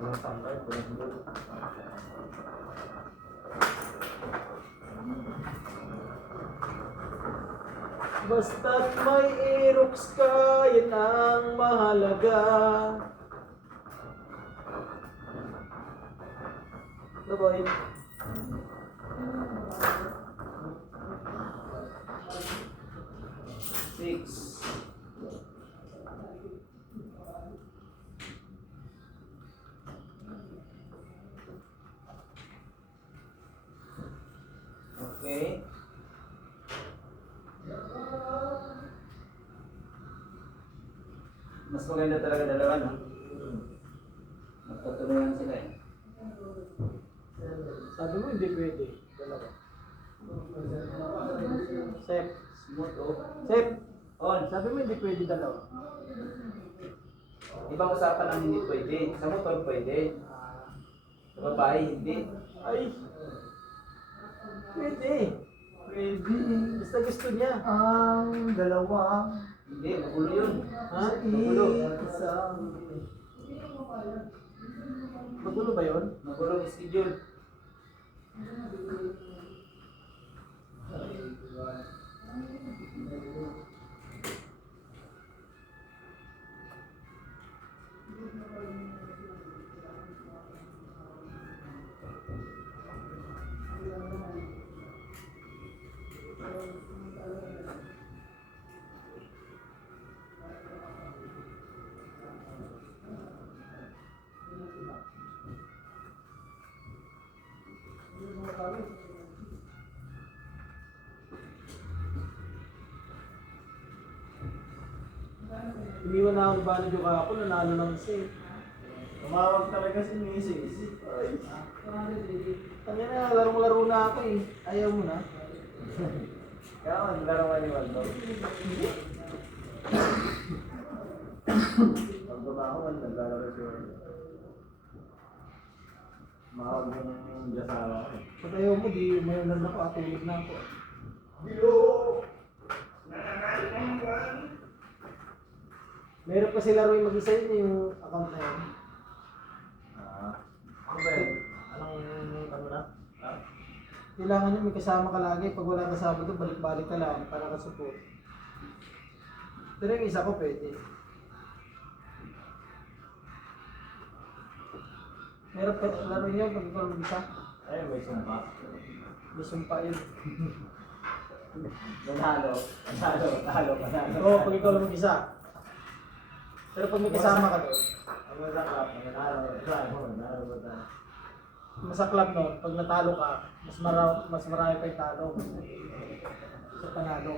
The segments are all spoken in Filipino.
Walang tanggal, walang gulo. Basta't may Aerox ka, yan ang mahalaga. Boy. Six. Okay. Mas maganda talaga dalawa, no? Magtutulungan sila eh. Sabi mo hindi pwede. Dalawa. Sep. Smooth, oh. Sep. On. Sabi mo hindi pwede dalawa. Ibang usapan ang hindi pwede. Sa motor pwede. Sa babae hindi. Ay. Pwede. Pwede. Basta gusto niya. Ang dalawa. Hindi, magulo yun. Ha? Magulo. Isang Magulo ba yun? Magulo ang schedule. Iniwan na ako ni Bano Joke ako, nanalo lang siya. tumawag talaga si Mrs. Ay. Kanya na, larong-laro na ako eh. Ayaw mo na. Kaya ang larawan ni Waldo. Pagbaba ko, naglalaro si Waldo. Tumawag yung jasawa ko eh. Pag ayaw mo, di mayroon ako, atulog na ako. Meron pa sila rin mag-isa yun yung account na yun. Ano ba yun? Ano na? Kailangan nyo may kasama ka lagi. Pag wala kasama doon, balik-balik ka lang para ka-support. Pero yung isa ko pwede. Meron pa laro nyo pag ikaw mag-isa. Ay, may sumpa. May sumpa yun. Manalo. Oo, pag ikaw lang mag-isa. Pero pag may kasama ka doon, Ang masaklap, manalo ba tayo? masaklap nun, pag natalo ka, mas marami pa yung talo. Sa panalo.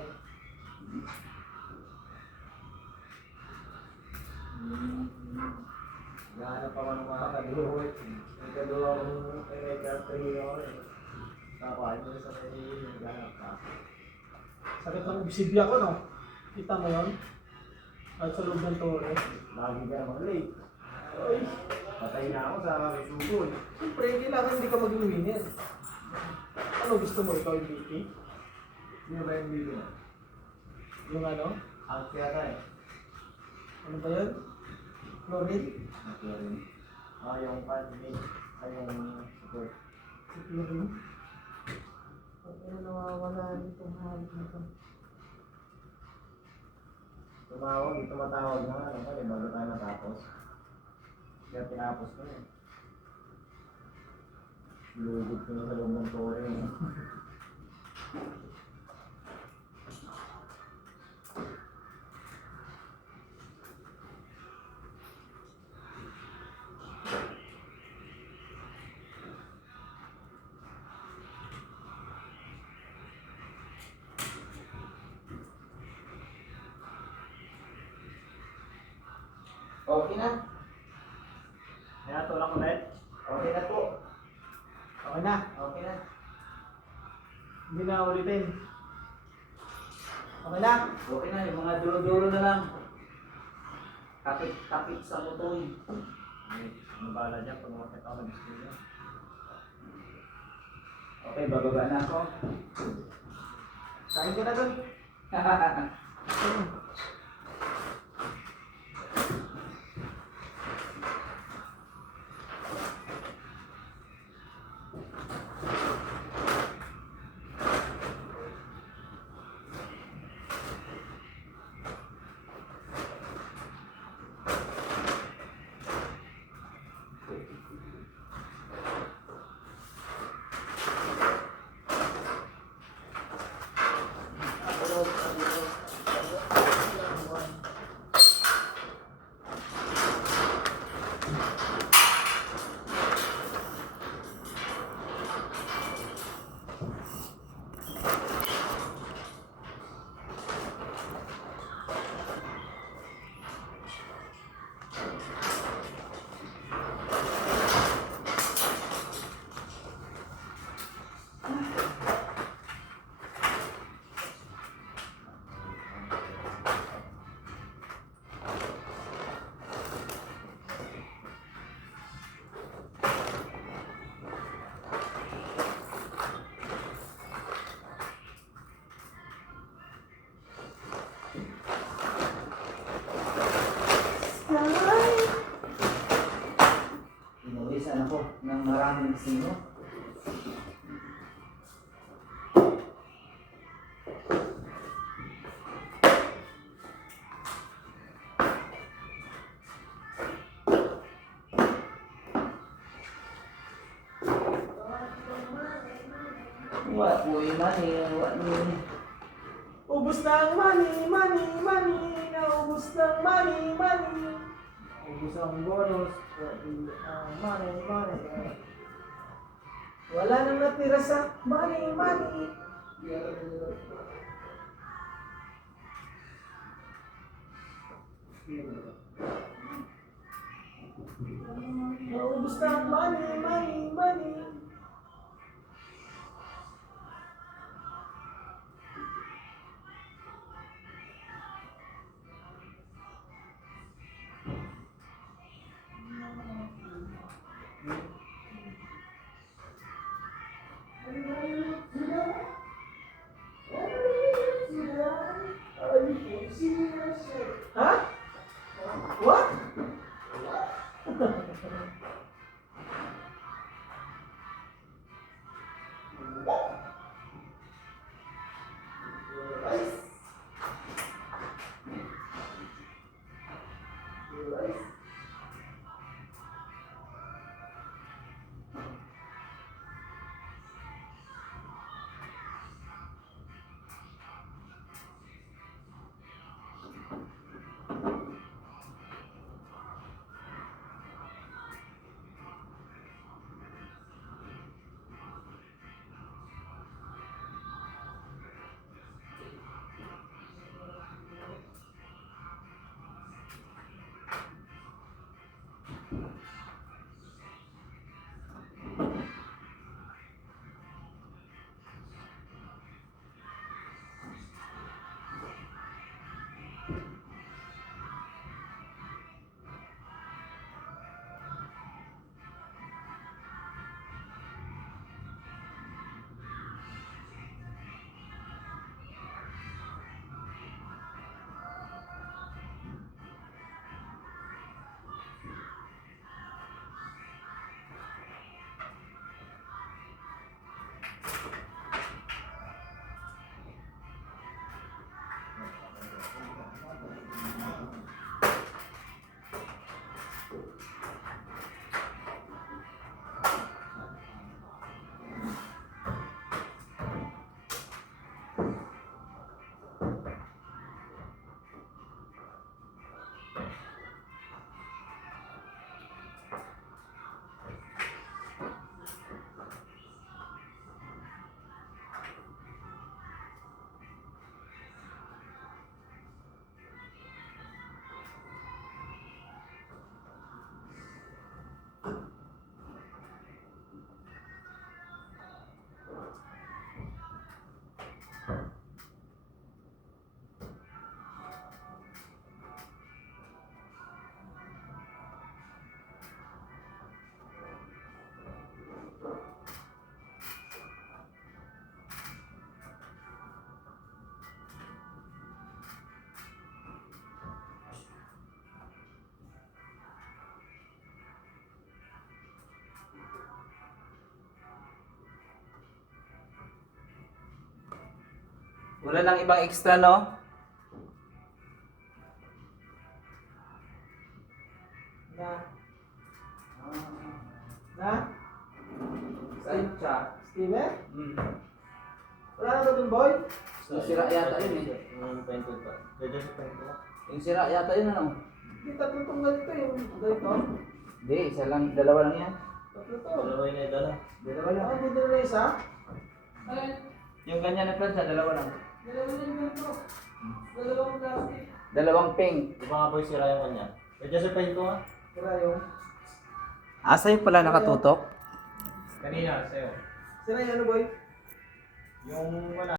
Gahanap ako ng mga kaduwit. May kaduwa akong may kartri ako eh. Kapain mo sa may gahanap ka. Sakit ng ibsibya ko, no? Kita mo yun? At sa loob ng tore. Lagi ka naman late. Ay, Patay na ako sa sugod. siyempre, kailangan hindi ka maging winner. Ano gusto mo? Ikaw yung BP? Sino ba yung video? Yung ano? Ang kiyata eh. Ano ba yun? Chlorine? Ito rin. Yung pan-made. Yung support. Si chlorine? Ano nawawala nitong halik na to? Tumawag, tumatawag na ano ka, bago tayo natapos. Kaya tinapos ko eh. Lugod ko na sa loob ng tore. Okay na. Kaya tulak ulit. Okay na po. Okay na. Okay na. Hindi na ulitin. Okay na. Okay na. Yung mga dulo-dulo na lang. Kapit-kapit sa motor. Ang bala dyan pag makita ako nag-display niya. Okay, bababa na ako. Kain ka na doon. ako ng maraming sino. What boy money, what money? Ubus ng money, money, money. Naubos ng money, money. Ubus ang bonus. Money, money. Wala nang natira sa money, money. Naubos ng money, money, money. Huh? What? Wala nang ibang extra, no? Na? Sancha. Steven? Hmm. Wala na ba dun, boy? Yung sira yata yun eh. Yung pentod pa. Kaya sa pentod pa. Yung sira yata yun, ano? Hindi, tatlo tong ganito yung ganito. Hindi, isa lang, dalawa lang yan. Tatlo to. Dalawa yung naidala. Dalawa lang. Ah, dito na isa? Yung ganyan na plancha, dalawa lang. Dalawa na yung ganito. Dalawang plastic. Dalawang pink. Di ba nga boy sira yung kanya? Kaya sa pentod nga. Sira yung... Asa yung pala nakatutok? Kanina, sa'yo. Sira yung ano, boy? Yung wala.